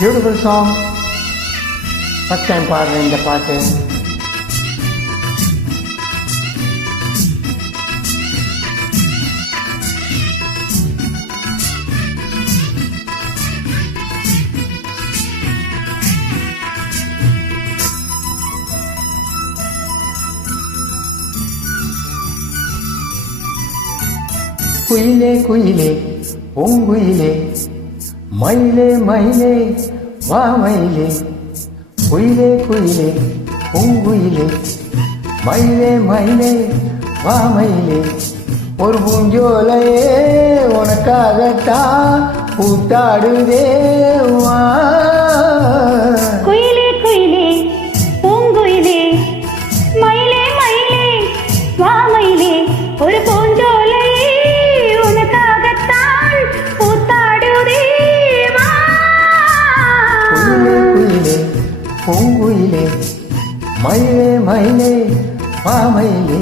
Beautiful song first time பாடுறேன் இந்த பாட்டு. குயிலே குயிலே பூங்குயிலே மயிலே மயிலே வா மயிலே. குயிலே குயிலே பூங்குயிலே. மயிலே மயிலே வா மயிலே. ஒரு பூஞ்சோலையே உனக்காகத்தான் கூத்தாடுதே மயிலே மயிலே மாமயிலே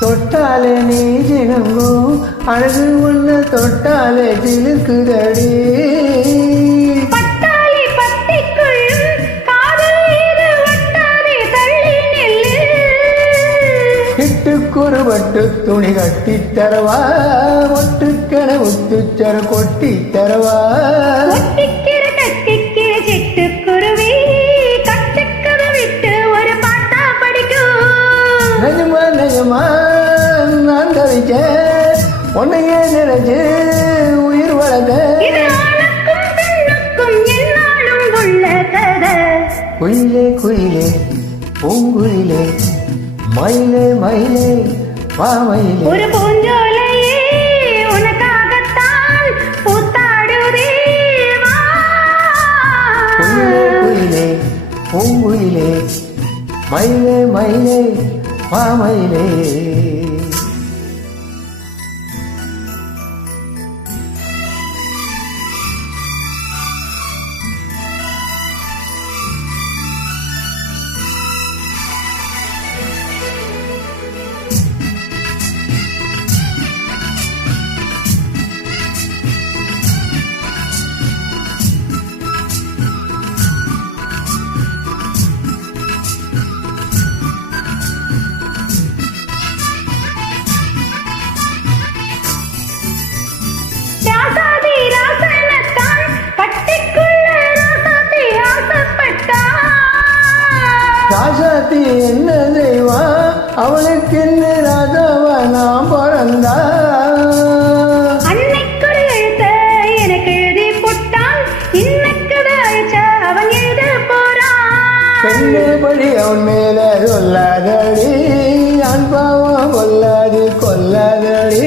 தொட்டாலே நீ ஜினங்கும் அழகு உள்ள தொட்டாலே ஜிலுக்குதடி இட்டுக்குறு பட்டு துணி கட்டி தரவா ஒட்டுக்கண உத்துச்சர கொட்டி தரவா. நஜமா நான் தவிச்சேன் உன்னையே நினைச்சு உயிர் கதை. குயிலே குயிலே பூங்குயிலே மயிலே மயிலே வா மயிலே ஒரு பூஞ்சோலையே உனக்காகத்தான் பூத்தாடுதே. குயிலே குயிலே பூங்குயிலே மயிலே மயிலே வா பெண்ணே படி அவன் மேல சொல்லாதடி. அன் பாவம் கொல்லாது கொல்லாதடி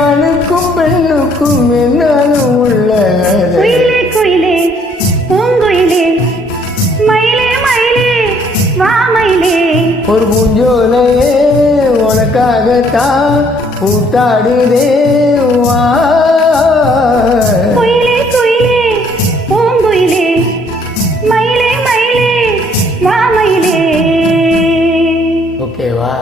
ஆணுக்கும் பெண்ணுக்கும் என்னாலும் உள்ள. குயிலே குயிலே பூங்குயிலே மயிலே மயிலே வா மயிலே. ஒரு பூஞ்சோலையே உனக்காகத்தான் கூத்தாடுதே வா குயிலே குயிலே பூங்குயிலே மயிலே மயிலே வா மயிலே. ஓகேவா